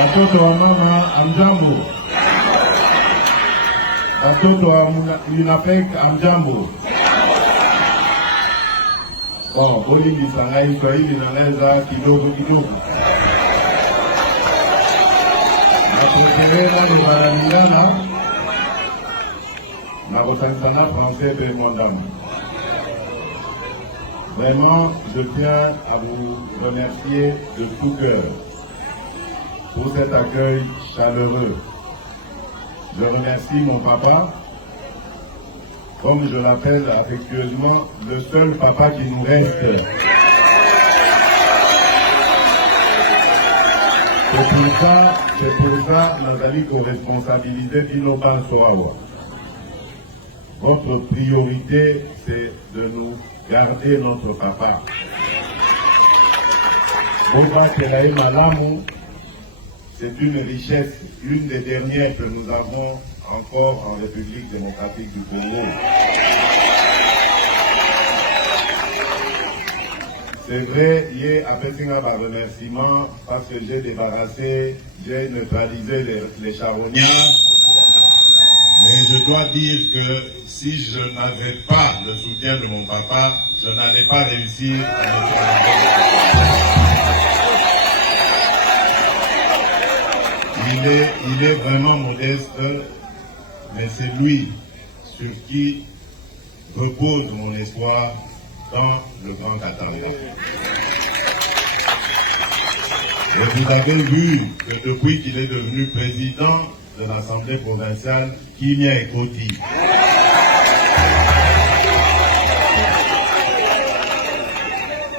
Watoto wa mama amjambo. Watoto wa UNAPEC amjambo. Bon, boli misangai Swahili naweza kidogo kidogo. Napokelea ni baranilana na kotanisana français pe mondama. Vraiment, je tiens à vous remercier de tout cœur pour cet accueil chaleureux. Je remercie mon papa, comme je l'appelle affectueusement, le seul papa qui nous reste. C'est pour ça nous allons co-responsabiliser d'Inoban Soawa. Votre priorité, c'est de nous garder notre papa. Boba Kelaï Malamu, c'est une richesse, une des dernières que nous avons encore en République démocratique du Congo. C'est vrai, hier, après un remerciement, parce que j'ai débarrassé, j'ai neutralisé les charognards. Mais je dois dire que si je n'avais pas le soutien de mon papa, je n'allais pas réussir à neutraliser. Il est vraiment modeste, mais c'est lui sur qui repose mon espoir dans le Grand Katanga. Et vous avez vu que depuis qu'il est devenu président de l'Assemblée provinciale, Kimia Ekoti.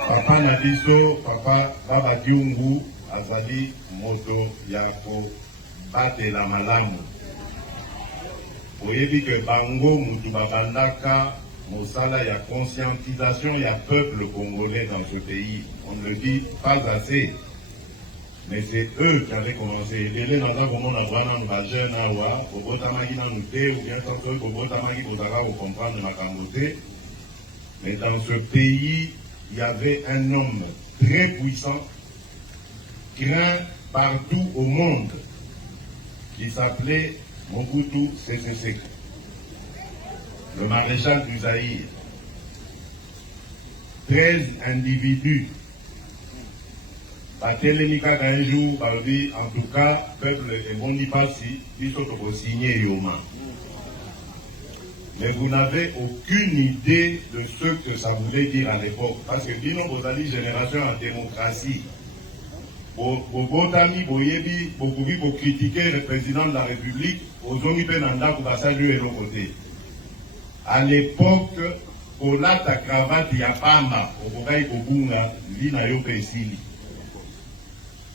Papa Nabiso, Papa Baba Diungu, Azali Moto Yako Batela Malamu. Vous avez dit que Bango Moutubabandaka, Mosala, il y a conscientisation, il y a peuple congolais dans ce pays. On ne le dit pas assez. Mais c'est eux qui avaient commencé. Les gens qui ont été jeunes, ou bien pour comprendre ma camoté. Mais dans ce pays, il y avait un homme très puissant, craint partout au monde, qui s'appelait Mobutu Sese Seko, le maréchal du Zaïre. 13 individus. Un jour, en tout cas, peuple est bon n'y pas si, il faut signer Yoma. Mais vous n'avez aucune idée de ce que ça voulait dire à l'époque. Parce que dis-nous, vous avez une génération en démocratie. Vos amis, vous critiquer le président de la République, aux hommes penanda pour passer lui et l'autre côté. À l'époque, au lata cravate yapama, au bokai kobunga, lina yope esili.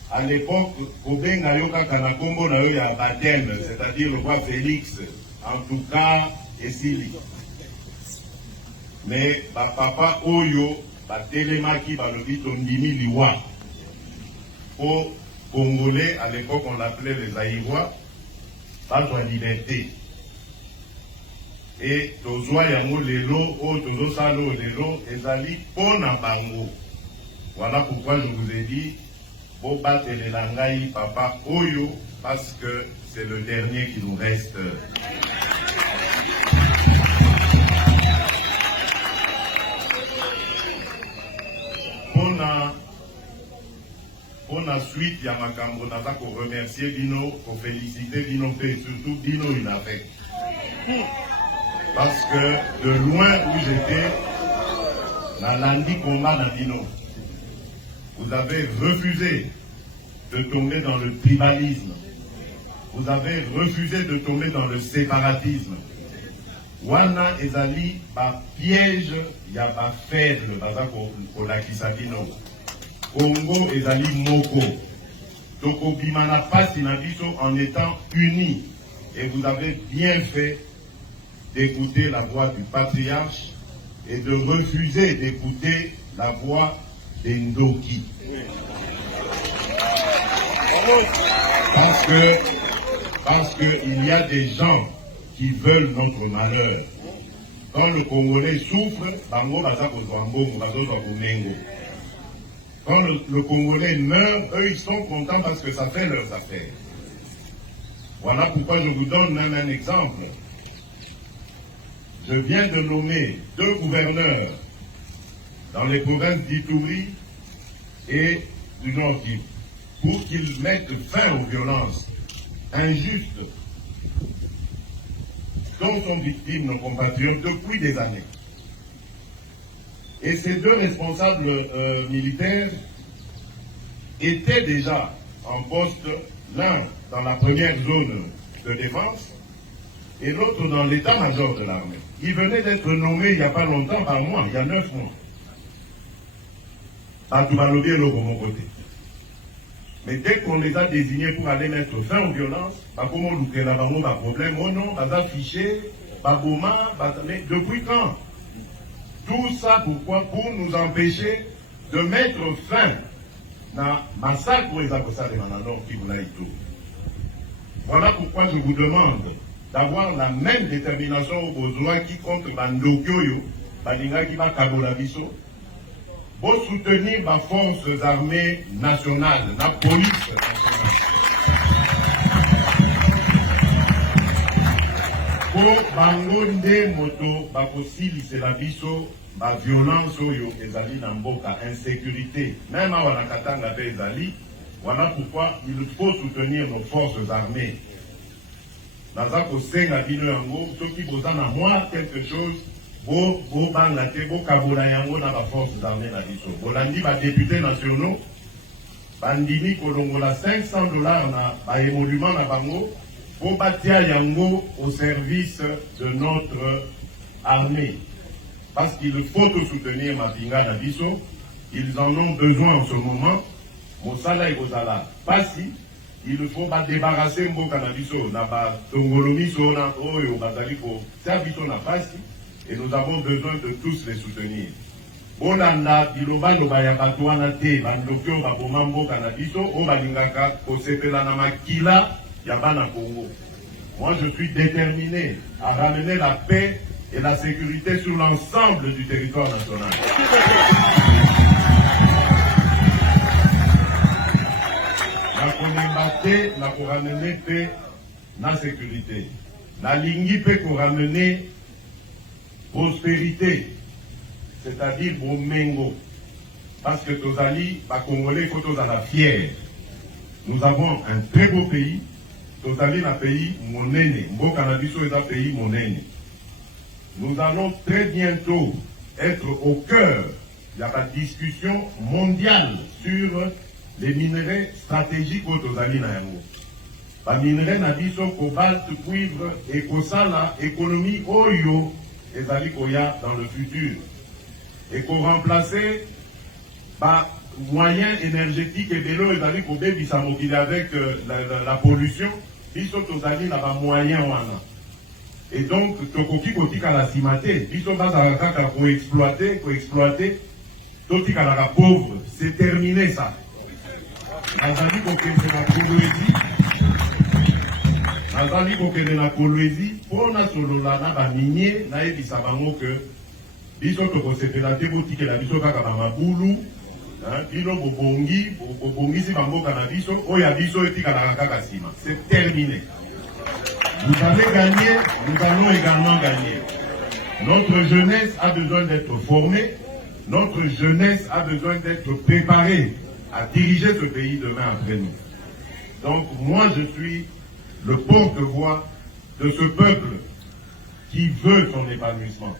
À l'époque, Kobenga Yoka Kanakombo na yo ya baptême, c'est-à-dire le roi Félix, en tout cas, Esili. Mais papa Oyo, Telemaki, Balobi Tondimi Liwa. Aux Congolais, à l'époque, on l'appelait les Aïrois, pas de liberté. Et Tozoa Yango Lelo, Tozo Salo Lelo, Ezali Pona Bango. Voilà pourquoi je vous ai dit, Boba Telelangai, Papa Oyo, parce que c'est le dernier qui nous reste. Pour la suite, il y a ma camarade pour remercier Dino, pour féliciter Dino, et surtout Dino il a fait. Parce que de loin où j'étais, la lundi combat dans Dino. Vous avez refusé de tomber dans le tribalisme. Vous avez refusé de tomber dans le séparatisme. Wana ezali ba piège ya ba faible baza ko la kisabino. Congo ezali moko. Toko bimana pasi na biso en étant unis. Et vous avez bien fait d'écouter la voix du patriarche et de refuser d'écouter la voix d'Endoki. Parce que il y a des gens qui veulent notre malheur. Quand le Congolais souffre, bango baza kozwa mbongo, bazo zwa kumengo. Quand le Congolais meurt, eux, ils sont contents parce que ça fait leurs affaires. Voilà pourquoi je vous donne même un exemple. Je viens de nommer 2 gouverneurs dans les provinces d'Ituri et du Nord Kivu pour qu'ils mettent fin aux violences injustes dont sont victimes nos compatriotes depuis des années. Et ces 2 responsables militaires étaient déjà en poste, l'un dans la première zone de défense et l'autre dans l'état-major de l'armée. Ils venaient d'être nommés il n'y a pas longtemps, par mois, il y a 9 mois. À Toubalobie et mon côté. Mais dès qu'on les a désignés pour aller mettre fin aux violences, comment nous avons un problème, oh non, on a affiché, mais depuis quand? Tout ça pourquoi? Pour nous empêcher de mettre fin à massacre aux Akosa de Mananor qui vous l'a dit. Voilà pourquoi je vous demande d'avoir la même détermination aux besoins qui contre Bandokyo, Balinga qui va Kabolabiso, pour soutenir les forces armées nationales, la police nationale. Pour Bangonde Moto, c'est la biso, la violence, ezali namboka, insécurité, même à Wanakatanga ezali, voilà pourquoi il faut soutenir nos forces armées. Naza kosenga bino yango, soki bozana moi quelque chose, bo banlate, bo kabola yango na ba forces armées na biso. Bolandi ba députés nationaux, bandini kolongola $500 na ba émolument na bango, bo batia yango au service de notre armée. Parce qu'il faut soutenir Mapinga na biso, ils en ont besoin en ce moment. Mosala et Gozala, Passi, il faut pas débarrasser Mboka na biso, na ba tongolomi so na oyo bazali ko service na Passi, et nous avons besoin de tous les soutenir. Bolanda biloba loba ya batwana te, bandokyo ba boma Mboka na biso, o balingaka ko sepela na makila ya bana Congo. Moi je suis déterminé à ramener la paix et la sécurité sur l'ensemble du territoire national. La pour ramener paix, la sécurité. La ligne peut pour ramener prospérité, c'est-à-dire bon mengo. Parce que Tozali, les Congolais, il faut tous la fière. Nous avons un très beau pays. Tozali, un pays monene. Mbo Canabiso est un pays monene. Nous allons très bientôt être au cœur de la discussion mondiale sur les minerais stratégiques au Tozali na yango. Les minerais na biso cobalt, cuivre et kosala économie oyo ezali koya dans le futur. Et qu'on remplacer par moyens énergétiques et vélo ezali kobebi sa mokili avec la pollution, biso Tozali na ba moyen wana. Et donc tokoki kotika la simate, biso bazala kaka ko exploiter, totika la pauvre, c'est terminé ça. Nazali kokende na Kolwezi pona solola na ba minier na ebisa bango que biso tokosepela te botikela biso kaka ba mabulu bino bobongisi bamboka na biso oya biso etikala kaka sima. C'est terminé. Vous avez gagné, nous allons également gagner. Notre jeunesse a besoin d'être formée, notre jeunesse a besoin d'être préparée à diriger ce pays demain après nous. Donc moi je suis le porte-voix de ce peuple qui veut son épanouissement.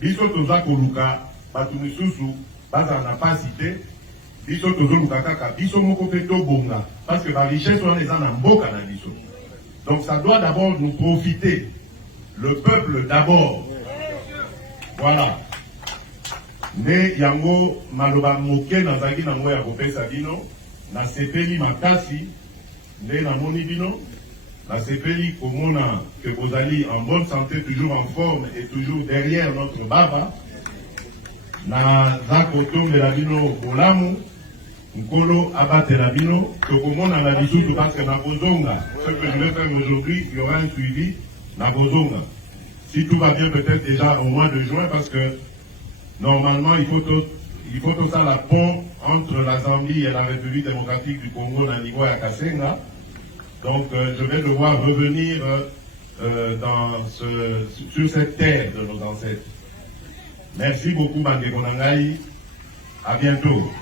Biso toza koluka batu misusu baza na pas cité, biso tozo luka kaka biso moko pe to bonga parce que la richesse on les a na mboka na biso. Donc ça doit d'abord nous profiter. Le peuple d'abord. Voilà. Ne yango maloba moke nazaki nango ya kopesa bino na sepeli makasi ne na moni bino na sepeli komona que bozali en bonne santé, toujours en forme et toujours derrière notre baba na zakoto de la bino bolamu nkolo abate la bino tokomona na lisusu parce que na bozonga ce que je vais faire aujourd'hui il y aura un suivi na bozonga si tout va bien peut-être déjà au mois de juin parce que normalement, il faut il faut tout ça la pont entre la Zambie et la République démocratique du Congo au niveau à Kasenga. Donc je vais devoir revenir sur cette terre de nos ancêtres. Merci beaucoup, Bandeko Nangai. À bientôt.